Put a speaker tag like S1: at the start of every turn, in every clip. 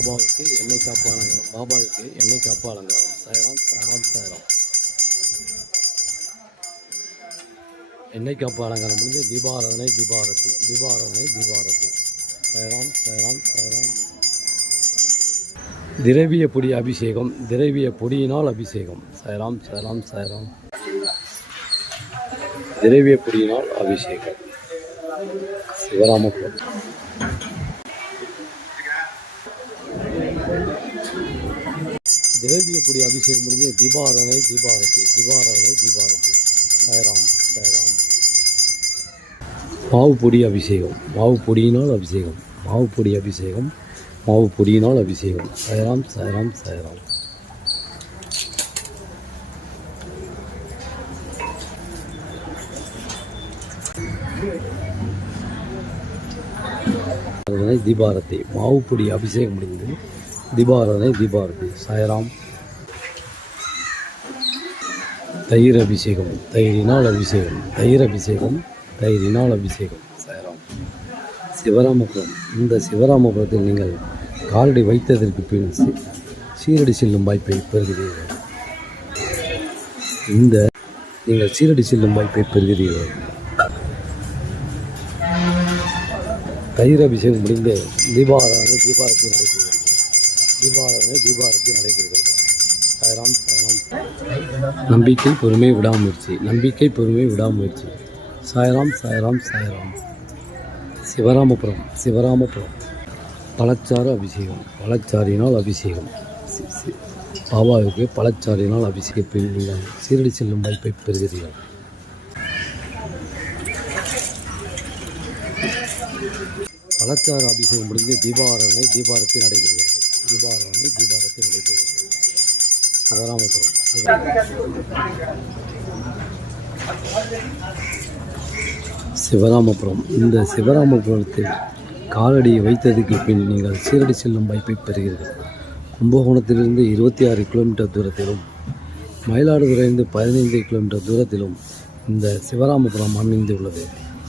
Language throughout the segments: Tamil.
S1: பாபாவுக்கு எண்ணெய் காப்பு அலங்காரம் பாபாவுக்கு எண்ணெய் காப்பு அலங்காரம் சாயராம் சாயராம் சாயராம். எண்ணெய் காப்பு அலங்காரம் முடிஞ்சு தீபாராதனை தீபாரதி. தீபாராதனை தீபாரதி. சாயராம் சாயராம் சாயராம். திரவிய பொடி அபிஷேகம். திரவிய பொடியினால் அபிஷேகம். சாயராம் சாயராம் சாயராம். திரவிய பொடியினால் அபிஷேகம். சிவராமபுரம். அப்படி அபிஷேகம் முடிஞ்சு தீபாரணை தீபாரதி தீபாராதனை தீபாரதி. சாயராம் சாயராம் மாவு பொடி அபிஷேகம் மாவு பொடியினால் அபிஷேகம் மாவு பொடி அபிஷேகம் மாவு பொடியினால் அபிஷேகம் சாயராம் சாயராம் சாயராம் தீபாரதி மாவு அபிஷேகம் முடிந்து தீபாரதனை தீபாரதி. சாயராம் தயிர் அபிஷேகம் தயிரினால் அபிஷேகம் தயிர் அபிஷேகம் தயிரினால் அபிஷேகம் சாயராம். சிவராமபுரம். இந்த சிவராமபுரத்தில் நீங்கள் காலடி வைத்ததற்கு பின் சீரடி செல்லும் வாய்ப்பை பெறுகிறீர்கள். இந்த நீங்கள் சீரடி செல்லும் வாய்ப்பை பெறுகிறீர்கள். தயிர் அபிஷேகம் முடிந்து தீபாராதனை தீபாரத்தி நடைபெறுகிறது. தீபாராதனை தீபாரத்தி நடைபெறுகிறது. சாயராம் சாயராம் நம்பிக்கை பொறுமை விடாமுயற்சி நம்பிக்கை பொறுமை விடாமுயற்சி. சாயராம் சாயராம் சாயராம். சிவராமபுரம் சிவராமபுரம். பழச்சாறு அபிஷேகம் பழச்சாரினால் அபிஷேகம். சி- பழச்சாரினால் பாபாவுக்கு பழச்சாறினால் அபிஷேகத்தில் நீங்கள் சீரடி செல்லும் வாய்ப்பை பெறுகிறீர்கள். பழச்சாறு அபிஷேகம் முடிந்து தீபாராதனை தீபாரத்தில் நடைபெறுகிறது. தீபாராதனை தீபாரத்தில் நடைபெறுகிறது. சிவராமபுரம் சிவராமபுரம். இந்த சிவராமபுரத்தில் காலடியை வைத்ததுக்கு பின் நீங்கள் சீரடி செல்லும் வாய்ப்பை பெறுகிறீர்கள். கும்பகோணத்திலிருந்து இருபத்தி ஆறு கிலோமீட்டர் தூரத்திலும் மயிலாடுதுறையிலிருந்து பதினைந்து கிலோமீட்டர் தூரத்திலும் இந்த சிவராமபுரம் அமைந்துள்ளது.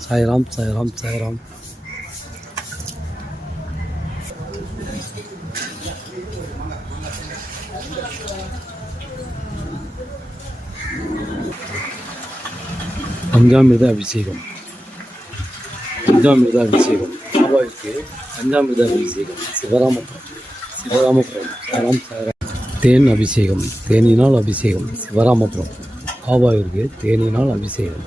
S1: சாய்ராம் சாய்ராம் சாய்ராம். பஞ்சாமிர்த அபிஷேகம். பஞ்சாமிர்த அபிஷேகம். பாபாவிற்கு பஞ்சாமிர்த அபிஷேகம். சிவராமபுரம். சிவராமபுரம். தேன் அபிஷேகம். தேனினால் அபிஷேகம். சிவராமபுரம். பாபாவிற்கு தேனினால் அபிஷேகம்.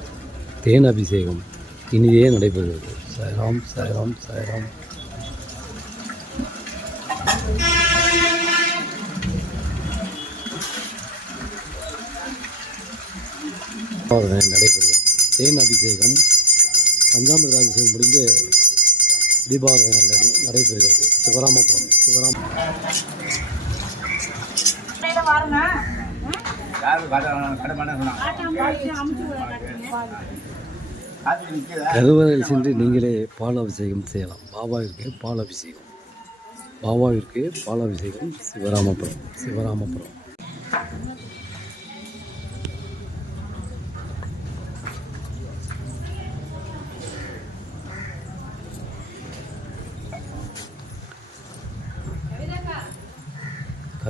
S1: தேன் அபிஷேகம். இனிதே நடைபெறுகிறது. சாய்ராம் சாய்ராம் சாய்ராம். நடைபெறுகிறது. தேன் அபிஷேகம் பஞ்சாமிரத அபிஷேகம் முடிந்து தீபாவளி நடைபெறுகிறது. சிவராமபுரம் சிவராம கருவறையில் சென்று நீங்களே பாலாபிஷேகம் செய்யலாம். பாபாவிற்கு பாலாபிஷேகம். பாபாவிற்கு பாலாபிஷேகம். சிவராமபுரம் சிவராமபுரம்.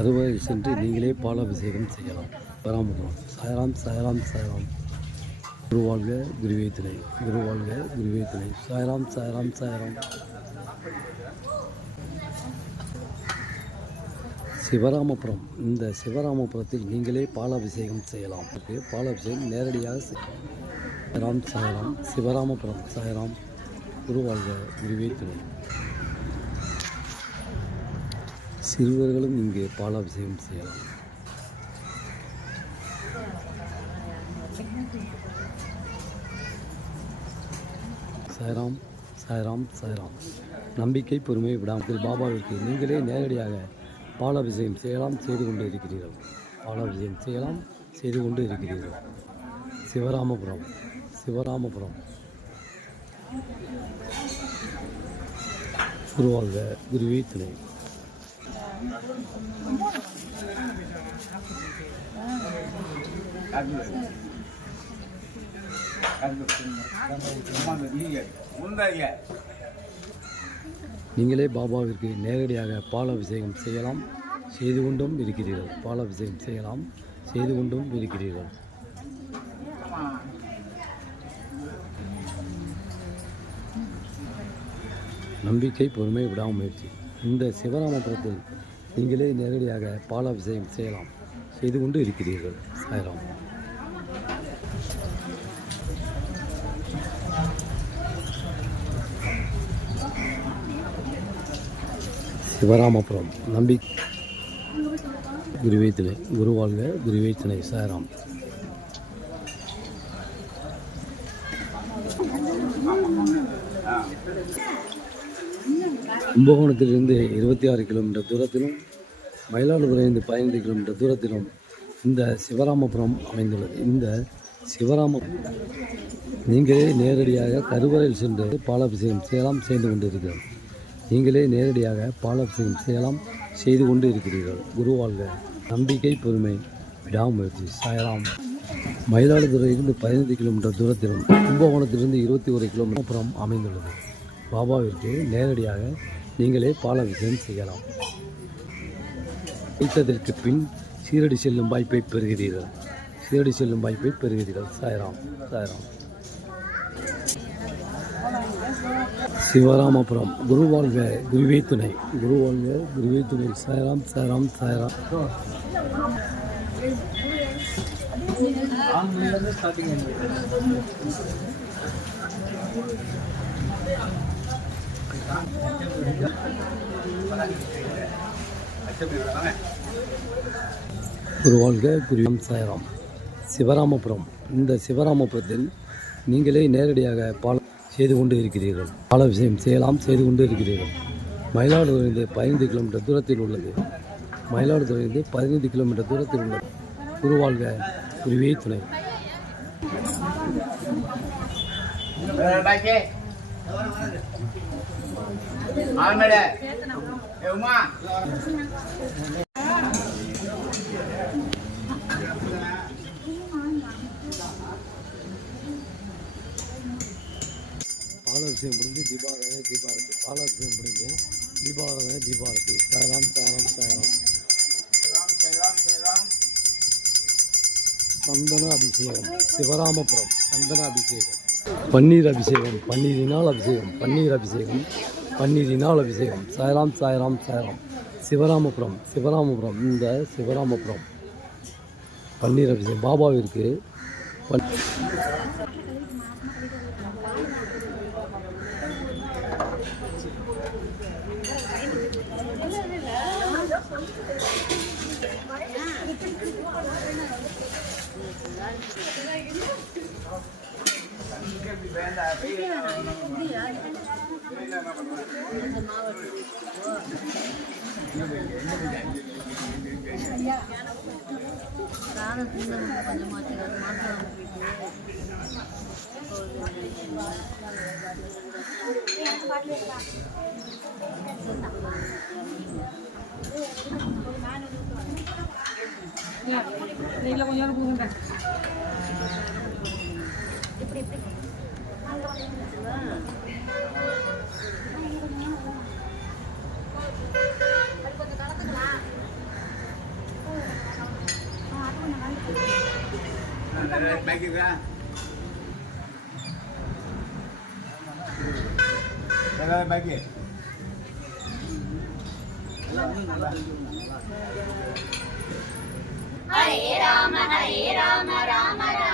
S1: அறுவரை சென்று நீங்களே பாலாபிஷேகம் செய்யலாம். பராமரம் சாயராம் சாயராம் சாயராம். குருவாழ்க குருவே துணை. குருவாழ்க குருவே துணை. சாயராம் சாயராம் சாயராம். சிவராமபுரம். இந்த சிவராமபுரத்தில் நீங்களே பாலாபிஷேகம் செய்யலாம். பாலாபிஷேகம் நேரடியாக ராம் சாயராம் சாயராம். சிவராமபுரம் சாயராம். குருவாழ்க குருவே துணை. சிறுவர்களும் இங்கே பாலாபிஷேகம் செய்யலாம். சாய்ராம் சாய்ராம் சாய்ராம். நம்பிக்கை பொறுமை விடாமல் பாபாவிற்கு நீங்களே நேரடியாக பாலாபிஷேகம் செய்யலாம் செய்து கொண்டு இருக்கிறீர்கள். பாலாபிஷேகம் செய்யலாம் செய்து கொண்டு இருக்கிறீர்கள். சிவராமபுரம் சிவராமபுரம். குருவாழ்க குருவே நீங்களே பாபாவிற்கு நேரடியாக பால் அபிஷேகம் செய்யலாம். செய்து கொண்டும் இருக்கிறீர்கள். பால் அபிஷேகம் செய்யலாம். செய்து கொண்டும் இருக்கிறீர்கள். நம்பிக்கை பொறுமை விடாமுயற்சி. இந்த சிவராமபுரத்தில் நீங்களே நேரடியாக பாலாபிஷேகம் செய்யலாம். செய்து கொண்டு இருக்கிறீர்கள். சாய்ராம். சிவராமபுரம் நம்பி குருவே குருவாழ்க குருவே துணை Yeah. கும்பகோணத்திலிருந்து இருபத்தி ஆறு கிலோமீட்டர் தூரத்திலும் மயிலாடுதுறையிலிருந்து பதினைந்து கிலோமீட்டர் தூரத்திலும் இந்த சிவராமபுரம் அமைந்துள்ளது. இந்த சிவராம நீங்களே நேரடியாக கருவறையில் சென்று பாலாபிஷேகம் செய்யலாம் செய்து கொண்டிருக்கிறோம் நீங்களே நேரடியாக பாலாபிஷேகம் செய்யலாம் செய்து கொண்டு இருக்கிறீர்கள் குருவாழ்க நம்பிக்கை பொறுமை விடாமுயற்சி சாயலாம் மயிலாடுதுறையிலிருந்து பதினைந்து கிலோமீட்டர் தூரத்திலும் கும்பகோணத்திலிருந்து இருபத்தி ஒரு கிலோமீட்டர் புறம் அமைந்துள்ளது. பாபாவிற்கு நேரடியாக நீங்களே பாலாபிஷேகம் செய்யலாம். வைத்ததற்கு பின் சீரடி செல்லும் வாய்ப்பை பெறுகிறீர்கள். சீரடி செல்லும் வாய்ப்பை பெறுகிறீர்கள். சாய்ராம் சாய்ராம். சிவராமபுரம் குருவாழ்க குருவே துணை. குருவாழ்க குருவே துணை. சாய்ராம் சாய்ராம் சாய்ராம். குருவாழ்க குருவாம் சாயராம். சிவராமபுரம். இந்த சிவராமபுரத்தில் நீங்களே நேரடியாக பாலம் செய்து கொண்டு இருக்கிறீர்கள். பால விஷயம் செய்யலாம் செய்து கொண்டு இருக்கிறீர்கள். மயிலாடுதுறையிலிருந்து பதினைந்து கிலோமீட்டர் தூரத்தில் உள்ளது. மயிலாடுதுறையிலிருந்து பதினைந்து கிலோமீட்டர் தூரத்தில் உள்ளது. குருவாழ்க குருவியை துணை.
S2: ஆல்மேட. உமா.
S1: பாலாபிஷேகம் முடிஞ்சு தீபாவளி தீபாரதி பாலாபிஷேகம் முடிஞ்சு தீபாவளி தீபாரதி சாயராம் சாயராம் சாயராம். சந்தன அபிஷேகம் சிவராமபுரம் சந்தன அபிஷேகம். பன்னீர் அபிஷேகம் பன்னீரினால் அபிஷேகம் பன்னீர் அபிஷேகம் பன்னீரினால் அபிஷேகம். சாய்ராம் சாய்ராம் சாய்ராம். சிவராமபுரம் சிவராமபுரம் இந்த சிவராமபுரம். பன்னீர் அபிஷேகம். பாபாவிற்கு பன்
S3: நானும் சின்ன கொஞ்சமாச்சு மாற்றம்
S4: கொஞ்சம் பூசுங்க
S2: ബാക്കി
S5: Hare Rama Hare Rama Rama Rama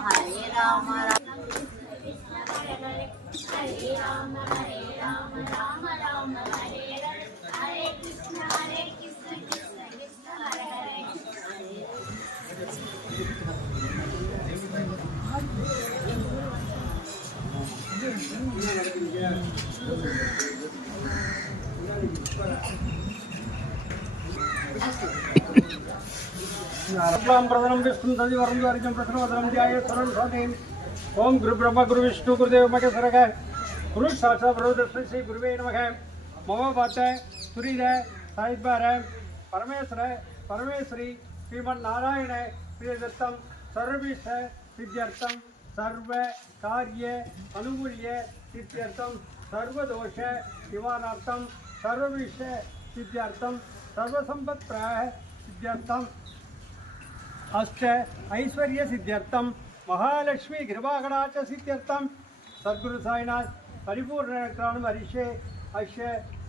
S5: Hare Rama, Hare Rama, Hare Rama, Rama, Hare Hare Krishna, Hare Krishna, Hare Hare. Thank you.
S6: शुक्लां गुरु ब्रह्म सदिवरं विष्णु प्रसन्नवदनं ध्यायेश्वरं स्वाधीन् ॐ गुरुब्रह्म गुरुविष्णु गुरुदेव महेश्वरः गुरुसाक्षा प्रभुदर्शन श्री गुरुवे नमः मम पातय सूर्यदय साहित्य परमेश्वर परमेश्वरी श्रीमन्नारायण श्रीदत्तं सर्वेश सिद्ध्यर्थं सर्व कार्य अनुकूल्य सिद्ध्यर्थं सर्वदोष निवारणार्थं सर्वविषय सिद्ध्यर्थं सर्वसम्पत्प्रायः सिद्ध्यर्थं அஷ்ட ஐஸ்வர்ய சித்தியர்த்தம் மகாலட்சுமி கிருபாகடாச்ச சித்தியர்த்தம் சத்குரு சாய்நாத் பரிபூர்ணக்ரானும் அரிஷே அஷ்ய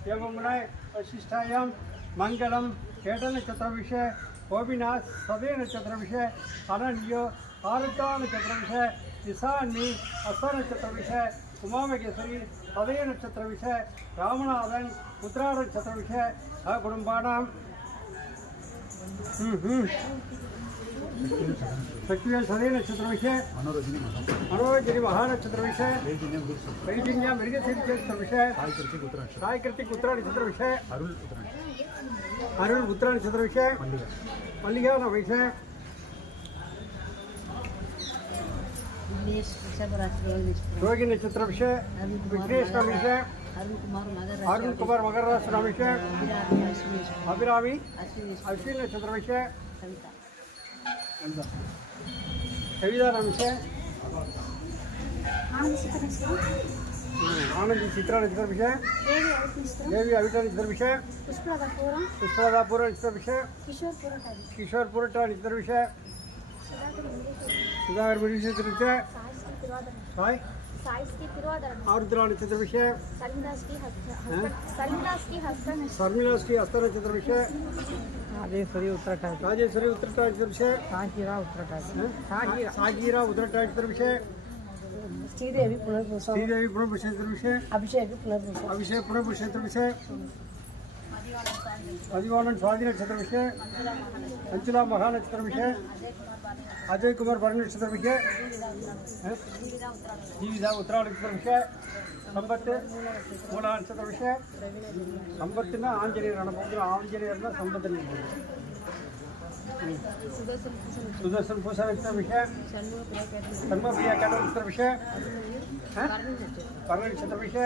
S6: ஏவமுனை வசிஷ்டாயம் மங்களம் கேட்ட நட்சத்திரவிஷ கோபிநாத் சதய நட்சத்திரவிஷ அனன்யோ ஆருத்தா நட்சத்திரவிஷ திசான்னி அஸ்த நட்சத்திரவிஷ உமாமகேஸ்வரி சதய நட்சத்திரவிஷ ராமநாதன் உத்ரா நட்சத்திரவிஷ குடும்பானாம் ம் ம் સક્રિય સદય નક્ષત્ર વિશે મનોરજની મહાનક્ષત્ર વિશે વૈજન્ય મૃગશીર્ષ વિશે સાય કૃતિક ઉત્તરા નક્ષત્ર વિશે અરુણ ઉત્તરા નક્ષત્ર વિશે મલ્લિકા વિશે யோகி நட்சத்திர விஷய விக்னேஷ் விஷய அருண் குமார் மகராசன விஷய அபிராமி அஸ்வினி நட்சத்திர விஷய கவிதா
S3: ராமிஷே ಆನಂದಿ ಚಿತ್ರಣ
S6: ಚಿತ್ರಭಿಷೆ ದೇವಿ ಅವಿಟಾಣಿ ಚಿತ್ರಭಿಷೆ ಪುಷ್ಪದಾಪುರ ಚಿತ್ರಭಿಷೆ ಕಿಶೋರ್ ಪುರಟ ಚಿತ್ರಭಿಷೆ ಸುಧಾಕರ್ ಬಿಡಿ ಚಿತ್ರಭಿಷೆ ಸಾಯ್ ಆರುದ್ರಾಣ ಚಿತ್ರಭಿಷೆ ಸರ್ಮಿಲಾಸ್ಕಿ ಹಸ್ತನ ಚಿತ್ರಭಿಷೆ विषय
S7: पुष्पलतापुरम
S6: पुष्पलतापुर नक्षत्र विषय
S7: किशोरपुरम
S6: किशोर पुरटा नक्षत्र विषय सुधाकर मुनि नक्षत्र विषय साई
S7: साइज की तिरुवादर
S6: आरुद्रा नक्षत्र विषय
S7: सलिमदास की
S6: हाँ? பதிவாணன் சுவாதி நட்சத்திரமிக்கு அஞ்சுலா மகா நட்சத்திரமிக்கு அஜய்குமார் பரணி நட்சத்திரமிக்கு ஜீவிதா உத்தரா நட்சத்திரமிக்கு சம்பத்து மூலா நட்சத்திரமிக்கு சம்பத்துன்னா ஆஞ்சநேயர் அனுபவத்தில் ஆஞ்சநேயர்னா சம்பத்து சுதர்சன் பூசா நட்சத்திரமிக்கு சண்முகப்பிரியா கேட்ட நட்சத்திரமிக்கு பரணி நட்சத்திரமிக்கு